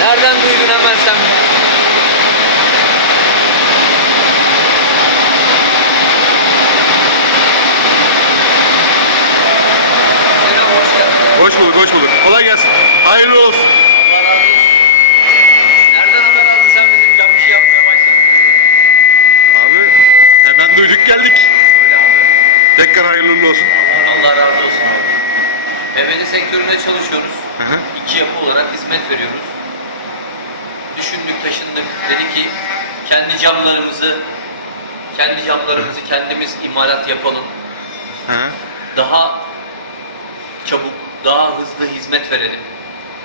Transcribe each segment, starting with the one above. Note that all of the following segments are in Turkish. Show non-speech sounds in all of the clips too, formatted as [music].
Nereden duydun hemen sen? Hoş bulduk, hoş bulduk. Kolay gelsin. Hayırlı olsun. Olsun. Nereden haber aldın sen bizim cam işi yapmaya başladın? Abi hemen duyduk geldik. Öyle abi. Tekrar hayırlı olsun. Allah razı olsun abi. Meveli sektöründe çalışıyoruz. Hı hı. İki yapı olarak hizmet veriyoruz. Düşündük, taşındık. Dedi ki kendi camlarımızı kendi camlarımızı kendimiz imalat yapalım. Hı hı. Daha çabuk, daha hızlı hizmet verelim.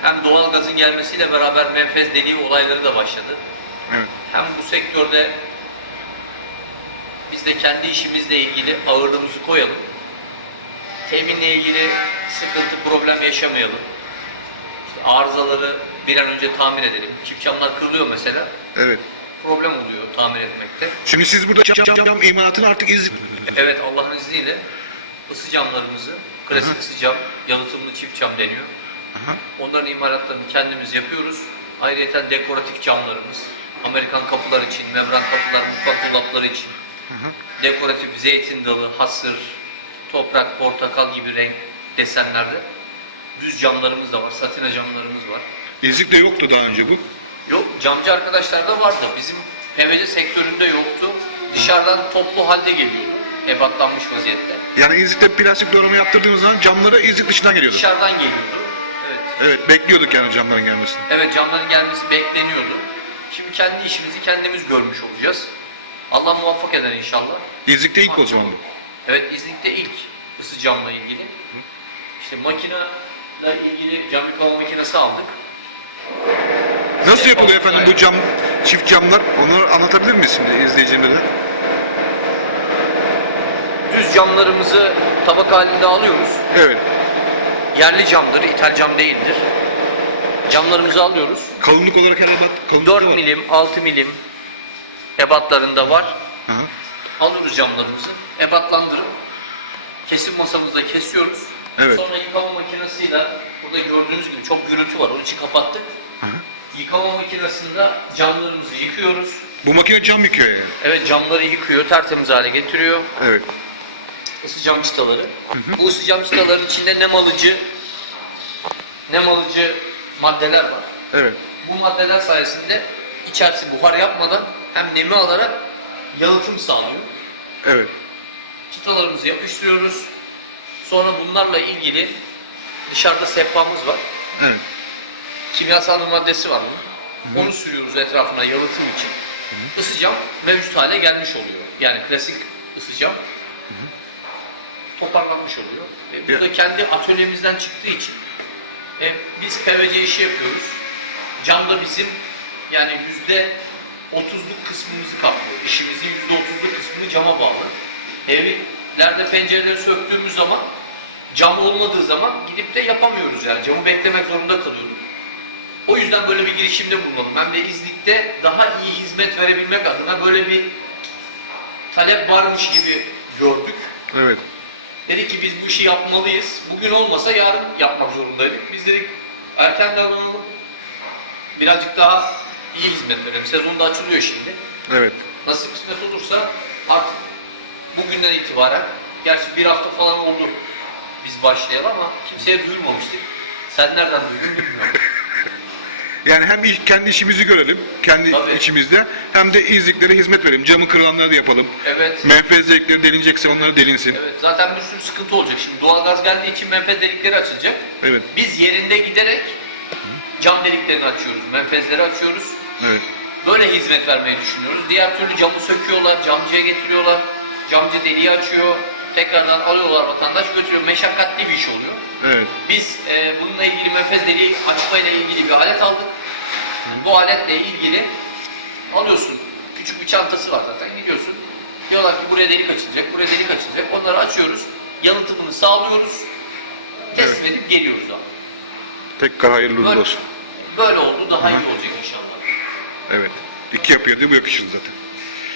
Hem doğalgazın gelmesiyle beraber menfez deliği olayları da başladı. Evet. Hem bu sektörde biz de kendi işimizle ilgili ağırlığımızı koyalım. Teminle ilgili sıkıntı, problem yaşamayalım. İşte arızaları bir an önce tamir edelim. Çift camlar kırılıyor mesela. Evet. Problem oluyor tamir etmekte. Şimdi siz burada cam, cam, cam imalatını artık iz... Evet Allah'ın izniyle ısı camlarımızı, klasik ısı cam, yalıtımlı çift cam deniyor. Aha. Onların imalatlarını kendimiz yapıyoruz. Ayrıca dekoratif camlarımız, Amerikan kapılar için, membran kapılar, mutfak dolapları için, dekoratif zeytin dalı, hasır, toprak, portakal gibi renk desenlerde düz camlarımız da var, satina camlarımız var. İzlik de yoktu daha önce bu. Yok, camcı arkadaşlarda vardı. Bizim PVC sektöründe yoktu. Dışarıdan toplu halde geliyordu. Ebatlanmış vaziyette. Yani İzlik'te plastik doğrama yaptırdığımız zaman camları İzlik dışından geliyordu. Dışarıdan geliyordu. Evet. Evet, bekliyorduk yani camların gelmesini. Evet camların gelmesi bekleniyordu. Şimdi kendi işimizi kendimiz görmüş olacağız. Allah muvaffak eder inşallah. İzlik'te ilk o zaman bu. Evet İznik'te ilk ısı camla ilgili. İşte makineyle ilgili cam yıkama makinesi aldık. Nasıl yapılıyor efendim bu cam, çift camlar? Onları anlatabilir miyiz şimdi izleyicilerimize? Düz camlarımızı tabak halinde alıyoruz. Evet. Yerli camdır, ithal cam değildir. Camlarımızı alıyoruz. Kalınlık olarak herhalde kalınlık 4 da var. milim, 6 milim ebatlarında var. Hı hı. Alıyoruz camlarımızı, ebatlandırıp kesim masamızda kesiyoruz. Evet. Sonra yıkama makinesiyle, burada gördüğünüz gibi çok gürültü var, onun için kapattık. Hı hı. Yıkama makinesinde camlarımızı yıkıyoruz. Bu makine cam yıkıyor yani. Evet camları yıkıyor, tertemiz hale getiriyor. Evet. Isı cam çıtaları. Bu ısı cam çıtaların içinde nem alıcı, nem alıcı maddeler var. Evet. Bu maddeler sayesinde içerisi buhar yapmadan hem nemi alarak yalıtım sağlıyor. Evet. Çıtalarımızı yapıştırıyoruz. Sonra bunlarla ilgili dışarıda sehpamız var. Evet. Kimyasal bir maddesi var bunun. Onu sürüyoruz etrafına yalıtım için. Isı cam mevcut hale gelmiş oluyor. Yani klasik ısı cam toparlanmış oluyor. Ve burada kendi atölyemizden çıktığı için e, biz PVC işi yapıyoruz. Cam da bizim yani yüzde otuzluk kısmımızı kaplıyor. İşimizin yüzde otuzluk kısmını cama bağlı. Evlerde pencereleri söktüğümüz zaman cam olmadığı zaman gidip de yapamıyoruz yani. Camı beklemek zorunda kalıyoruz. O yüzden böyle bir girişimde bulunalım. Hem de İznik'te daha iyi hizmet verebilmek adına böyle bir talep varmış gibi gördük. Evet. Dedik ki biz bu işi yapmalıyız. Bugün olmasa yarın yapmak zorundaydık. Biz dedik erken davranalım. Birazcık daha iyi hizmet verelim. Sezon da açılıyor şimdi. Evet. Nasıl kısmet olursa artık bugünden itibaren gerçi bir hafta falan oldu biz başlayalı ama kimseye duyurmamıştık. Sen nereden duydun bilmiyorum. [laughs] Yani hem iş- kendi işimizi görelim, kendi Tabii. içimizde, hem de izliklere hizmet verelim. Camı kırılanları da yapalım. Evet. Menfez delikleri delinecekse onları delinsin. Evet, zaten bir sürü sıkıntı olacak. Şimdi doğalgaz geldiği için menfez delikleri açılacak. Evet. Biz yerinde giderek cam deliklerini açıyoruz, menfezleri açıyoruz. Evet. Böyle hizmet vermeyi düşünüyoruz. Diğer türlü camı söküyorlar, camcıya getiriyorlar. Camcı deliği açıyor, tekrardan alıyorlar vatandaş götürüyor. Meşakkatli bir iş oluyor. Evet. Biz e, bununla ilgili menfez deliği açmayla ilgili bir alet aldık. Bu aletle ilgili alıyorsun. Küçük bir çantası var zaten. Gidiyorsun. Diyorlar ki buraya delik açılacak, buraya delik açılacak. Onları açıyoruz. Yalıtımını sağlıyoruz. Teslim edip geliyoruz abi. Tekrar hayırlı Böyle, olsun. böyle oldu. Daha iyi olacak. Evet. İki yapıyor diye bu yakışır zaten.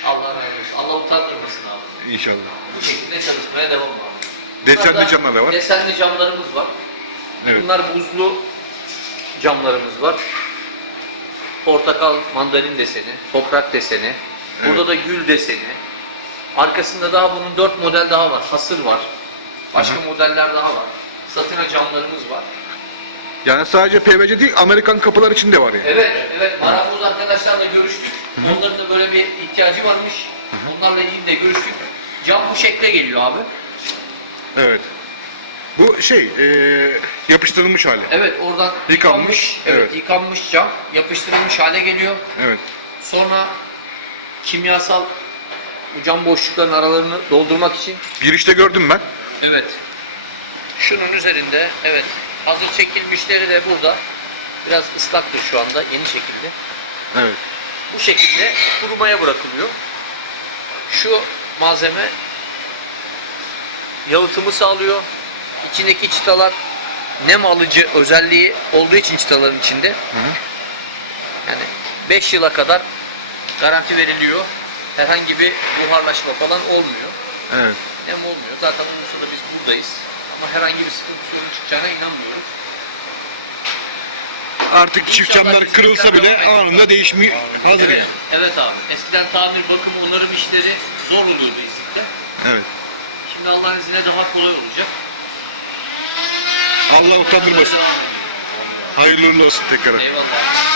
Allah razı olsun. Allah utandırmasın abi. İnşallah. Bu şekilde çalışmaya devam abi. Desenli camlar da var. Desenli camlarımız var. Evet. Bunlar buzlu camlarımız var. portakal, mandalin deseni, toprak deseni. Burada da gül deseni. Arkasında daha bunun dört model daha var. Hasır var. Başka modeller daha var. Satina camlarımız var. Yani sadece PVC değil Amerikan kapılar için de var yani. Evet, evet. Marangoz arkadaşlarla görüştük. Onların da böyle bir ihtiyacı varmış. Onlarla ilgili de görüştük. Cam bu şekle geliyor abi. Evet. Bu şey e, yapıştırılmış hali. Evet, oradan Yıkanmış, yıkanmış, evet, evet. yıkanmış cam yapıştırılmış hale geliyor. Evet. Sonra kimyasal bu cam boşlukların aralarını doldurmak için Girişte gördüm ben. Evet. Şunun üzerinde evet hazır çekilmişleri de burada. Biraz ıslaktır şu anda yeni şekilde. Evet. Bu şekilde kurumaya bırakılıyor. Şu malzeme yalıtımı sağlıyor. İçindeki çıtalar nem alıcı özelliği olduğu için çıtaların içinde. Yani 5 yıla kadar garanti veriliyor. Herhangi bir buharlaşma falan olmuyor. Evet. Nem olmuyor. Zaten olursa da biz buradayız. Ama herhangi bir sıkıntı sorun çıkacağına inanmıyoruz. Artık çift camlar kırılsa bile anında değişmiyor. Hazır evet, yani. evet abi. Eskiden tamir, bakım, onarım işleri zor oluyordu İznik'te. Evet. Şimdi Allah'ın izniyle daha kolay olacak. Allah utandırmasın. Hayırlı uğurlu olsun tekrar. Eyvallah.